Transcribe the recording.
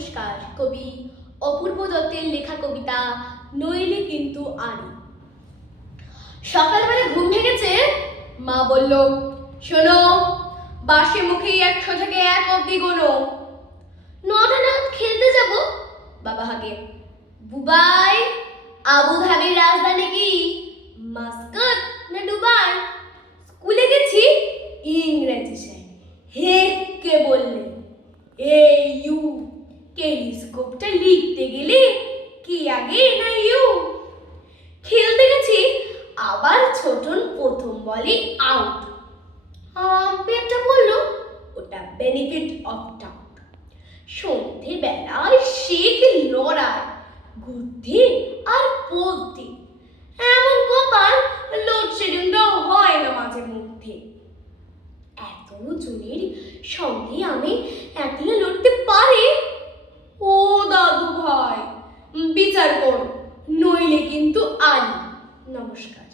নমস্কার। কবি অপূর্ব দত্তের লেখা কবিতা নইলে কিন্তু আনি। সকালবেলা ঘুম ভেঙেছে, মা বলল, শোনো, বাসে মুখেই 100 থেকে 1 অব্দি গোনো। 9টা নাগাদ খেলতে যাব। বাবা হাগে, বুবাই, আবুধাবির রাজধানী কি মাস্কাট না দুবাই? স্কুলে গেছি, ইংরেজি স্যার হেঁকে বললেন, এই ইউ টেলিস্কোপটা লিখতে গেলে কি আগে না ইউ? খেলতে গেছি, আবার ছোটন প্রথম বলে আউট। আম্পায়ারটা বলল, ওটা বেনিফিট অফ ডাউট। সন্ধেবেলায় শেখ লড়াই, বুদ্ধি আর বুদ্ধি। এমন কপাল, লোডশেডিংটা হয় না মাঝে মধ্যে। এত জনের সঙ্গে আমি একলা লড়তে পারি? ও দাদু ভাই, বিচার কর, নইলে কিন্তু আনি। নমস্কার।